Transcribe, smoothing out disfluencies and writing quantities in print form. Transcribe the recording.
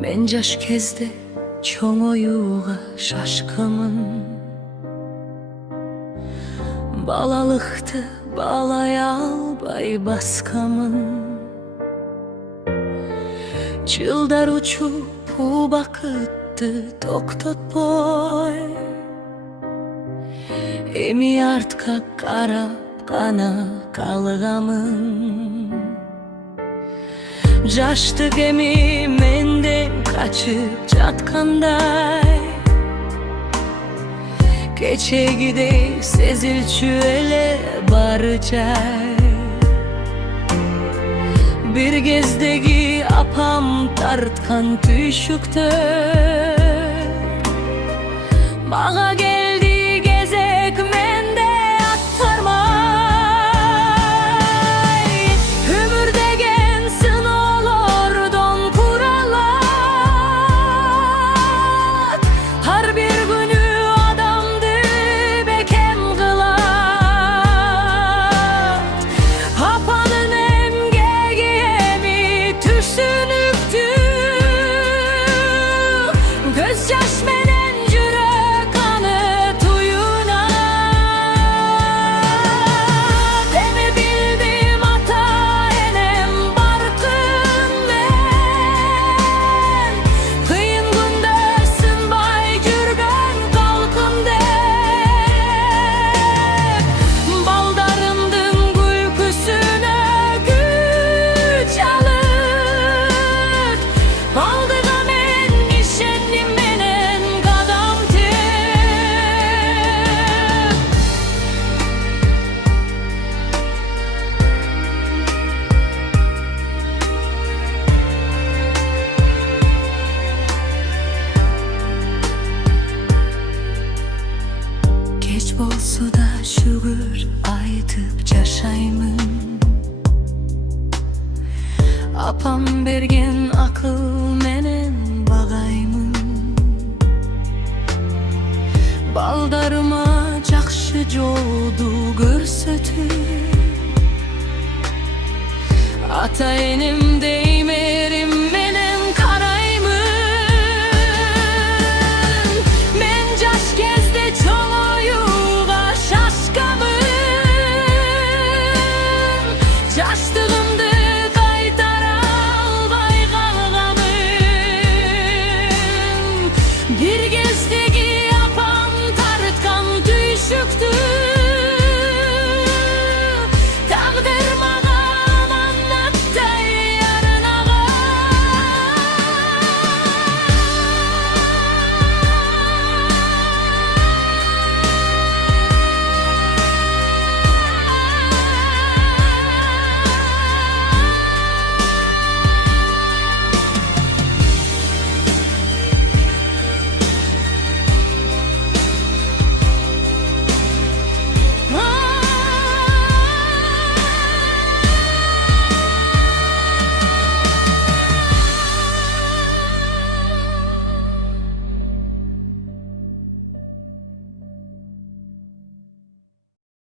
Men jaş kezde çoң оюга шашкынмын. Балалыкты балай албай баскамын. Жылдар учуп убакытты токтотпой, эми артка карап гана калгамын. Жаштык эми менден качып жаткандай, кечегидей сезилчү эле бары жай. Bir kezdеги апам тарткан түйшүктөр мага келди кезек, менде аттармай. Өмүр деген сыноолордон куралат, ар бир күнү адамды бекем кылат. Апанын эмгеги эми түшүнүктү, көз жаш менен жүрөк аны туюнат. Эми билдим ата энем баркын мен, кыйын күндө сынбай жүргөн калкым деп. Балдарымдын күлкүсүнө күч алып, алдыга мен ишеним менен кадам теп. Кеч болсо да шүгүр айтып жашаймын. Апам берген акыл менен багаймын. Балдарыма жакшы жолду көрсөтүп, ата энем